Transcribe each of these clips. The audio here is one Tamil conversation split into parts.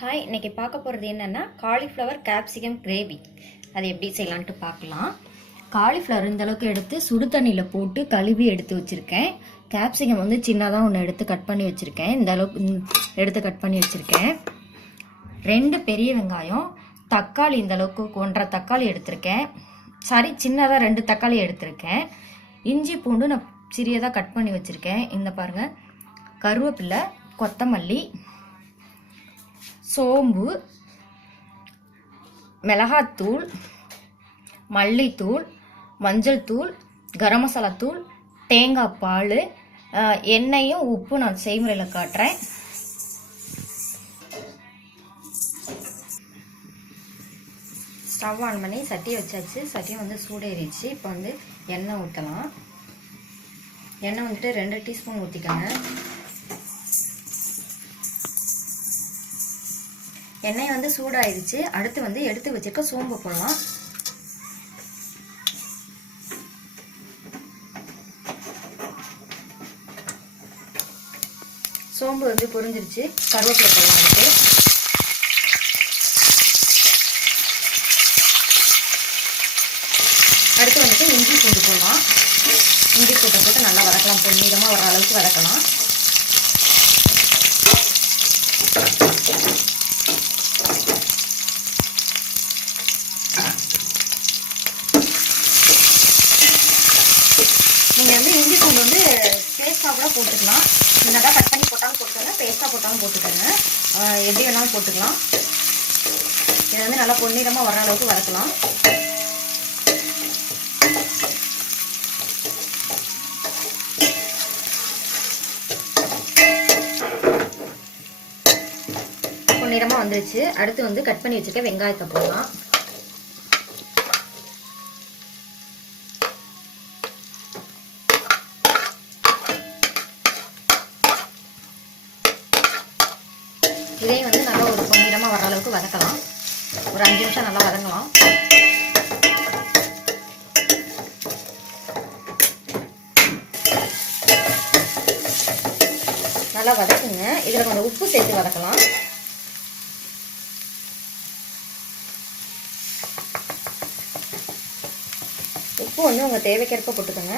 ஹாய், இன்றைக்கி பார்க்க போகிறது என்னென்னா காலிஃப்ளவர் கேப்சிகம் கிரேவி. அது எப்படி செய்யலான்ட்டு பார்க்கலாம். காலிஃப்ளவர் இந்தளவுக்கு எடுத்து சுடு தண்ணியில் போட்டு கழுவி எடுத்து வச்சுருக்கேன். கேப்சிகம் வந்து சின்னதாக ஒன்று எடுத்து கட் பண்ணி வச்சுருக்கேன். இந்த அளவுக்கு எடுத்து கட் பண்ணி வச்சுருக்கேன். 2 பெரிய வெங்காயம், தக்காளி இந்தளவுக்கு 1.5 தக்காளி எடுத்திருக்கேன். சின்னதாக 2 தக்காளி எடுத்திருக்கேன். இஞ்சி பூண்டு நான் சிறியதாக கட் பண்ணி வச்சுருக்கேன். இந்த பாருங்கள், கருவேப்பிலை, கொத்தமல்லி, சோம்பு, மிளகாத்தூள், மல்லித்தூள், மஞ்சள் தூள், கரம் மசாலா தூள், தேங்காய் பால், எண்ணெயும் உப்பு நான் செய்முறையில் காட்டுறேன். ஸ்டவ் ஆன் பண்ணி சட்டியை வச்சாச்சு. சட்டியை வந்து சூடேறிச்சு. இப்போ வந்து எண்ணெய் ஊற்றலாம். எண்ணெய் வந்துட்டு 2 டீஸ்பூன் ஊற்றிக்கோங்க. எண்ணெய் வந்து சூடாயிருச்சு. அடுத்து வந்து எடுத்து வச்சிருக்க சோம்பு போடலாம். சோம்பு வந்து பொரிஞ்சிருச்சு. கருவேப்பிலை போடலாம். அடுத்து வந்துட்டு இஞ்சி பூண்டு போடலாம். இஞ்சி பூண்டு போட்டு நல்லா வதக்கலாம். பொன்னிறமாக வர அளவுக்கு வதக்கலாம். நீங்கள் வந்து இஞ்சி பூண்டு வந்து பேஸ்ட்டாக கூட போட்டுக்கலாம். சின்னதாக கட் பண்ணி போட்டாலும் போட்டுக்கோங்க, பேஸ்ட்டாக போட்டாலும் போட்டுக்கோங்க. எப்படி வேணாலும் போட்டுக்கலாம். இதை வந்து நல்லா பொன்னிறமாக வர அளவுக்கு வதக்கலாம். பொன்னிறமாக வந்துருச்சு. அடுத்து வந்து கட் பண்ணி வச்சுருக்க வெங்காயத்தை போடலாம். இதையும் வந்து நல்லா ஒரு பொன்னிறமாக வர அளவுக்கு வதக்கலாம். ஒரு 5 நிமிஷம் நல்லா வதங்கலாம். நல்லா வதக்குங்க. இதில் கொஞ்சம் உப்பு சேர்த்து வதக்கலாம். உப்பு வந்து உங்கள் தேவைக்கேற்ப போட்டுக்கோங்க.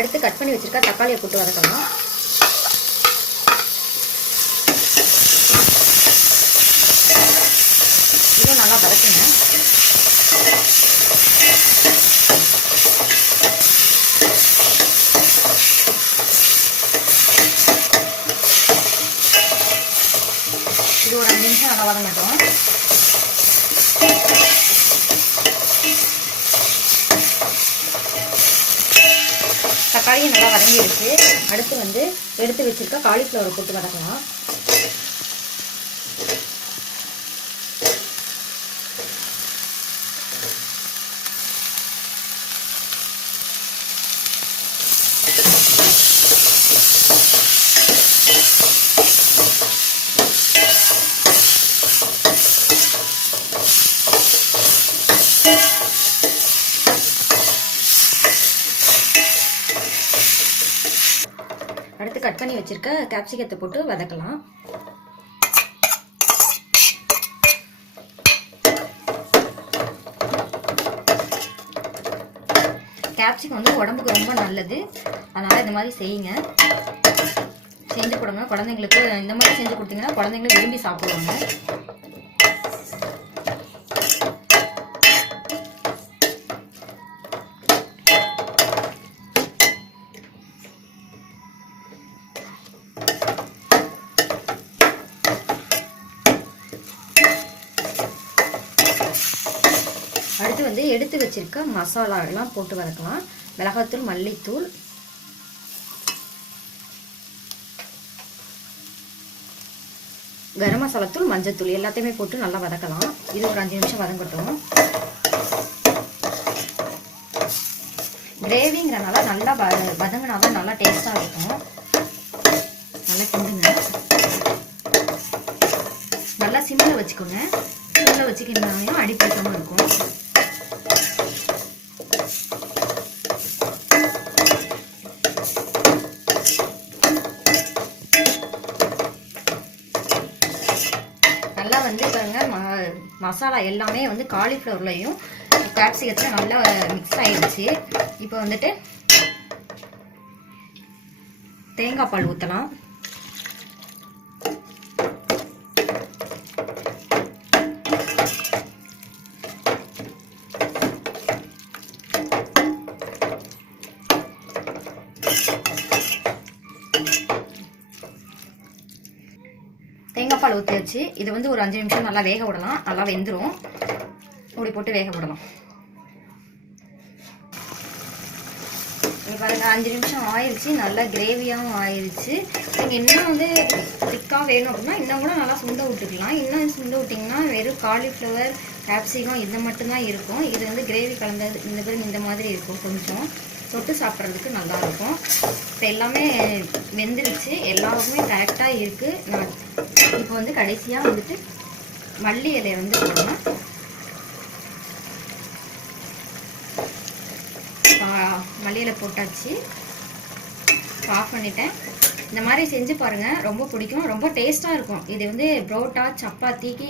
அடுத்து கட் பண்ணி வச்சிருக்க தக்காளியை போட்டு வதக்கலாம். இதுவும் நல்லா வதக்குங்க. இது ஒரு 5 நிமிஷம் நல்லா வதங்கட்டும். தக்காளியும் நல்லா வதங்கிடுச்சு. அடுத்து வந்து எடுத்து வச்சிருக்க காலிஃப்ளவரை போட்டு வதக்கலாம். அடுத்து கட் பண்ணி வச்சிருக்க கேப்சிகத்தை போட்டு வதக்கலாம். கேப்சிகம் வந்து உடம்புக்கு ரொம்ப நல்லது. அதனால இந்த மாதிரி செய்யுங்க, செஞ்சு கொடுங்க. குழந்தைங்களுக்கு இந்த மாதிரி செஞ்சு கொடுத்தீங்கன்னா குழந்தைங்களும் விரும்பி சாப்பிடுவாங்க. அடுத்து வந்து எடுத்து வச்சிருக்க மசாலா எல்லாம் போட்டு வதக்கலாம். மிளகாத்தூள், மல்லித்தூள், கரம் மசாலா தூள், மஞ்சள் தூள் எல்லாத்தையுமே போட்டு நல்லா வதக்கலாம். இது ஒரு 5 நிமிஷம் வதங்கட்டும். கிரேவிங்கிறனால நல்லா வதங்கினாதான் நல்லா டேஸ்டாக இருக்கும். நல்லா கிண்டுங்க. வச்சுக்கோங்க. சிம்மில் வச்சுக்கிட்டாலும் அடி பிடிக்காமல் இருக்கும். நல்லா வந்து பாருங்க மசாலா எல்லாமே வந்து காலிஃப்ளவர்லையும் கேப்சிகத்தில் நல்லா மிக்ஸ் ஆயிடுச்சு. இப்போ வந்துட்டு தேங்காய் பால் ஊற்றலாம். தேங்காய் பால் ஊற்றி வச்சு இது வந்து ஒரு 5 நிமிஷம் நல்லா வேக விடலாம். நல்லா வெந்துடும். மூடி போட்டு வேக விடலாம். பாருங்க 5 நிமிஷம் ஆயிடுச்சு. நல்லா கிரேவியாகவும் ஆயிடுச்சு. நீங்கள் இன்னும் வந்து திக்காக வேணும் அப்படின்னா இன்னும் கூட நல்லா சுண்ட விட்டுக்கலாம். இன்னும் சுண்ட விட்டிங்கன்னா வெறும் காலிஃப்ளவர் கேப்சிகம் இது மட்டும்தான் இருக்கும். இது வந்து கிரேவி கலந்தது இந்த பேருக்கு இந்த மாதிரி இருக்கும். கொஞ்சம் தொட்டு சாப்பிட்றதுக்கு நல்லாயிருக்கும். இப்போ எல்லாமே வெந்துருச்சு. எல்லாருக்குமே கரெக்டாக இருக்குது. நான் இப்போ வந்து கடைசியாக வந்துட்டு மல்லி இலையை வந்து போடணும். மல்லியில் போட்டாச்சு. ஆஃப் பண்ணிட்டேன். இந்த மாதிரி செஞ்சு பாருங்கள். ரொம்ப பிடிக்கும். ரொம்ப டேஸ்ட்டாக இருக்கும். இது வந்து புரோட்டா சப்பாத்திக்கு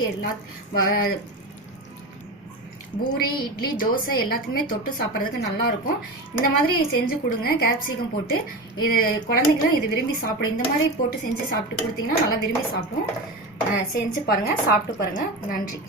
பூரி இட்லி தோசை எல்லாத்துக்குமே தொட்டு சாப்பிட்றதுக்கு நல்லாயிருக்கும். இந்த மாதிரி செஞ்சு கொடுங்க. கேப்சிகம் போட்டு இது குழந்தைங்களும் இது விரும்பி சாப்பிடும். இந்த மாதிரி போட்டு செஞ்சு சாப்பிட்டு கொடுத்தீங்கன்னா நல்லா விரும்பி சாப்பிடும். செஞ்சு பாருங்கள். சாப்பிட்டு பாருங்கள். நன்றி.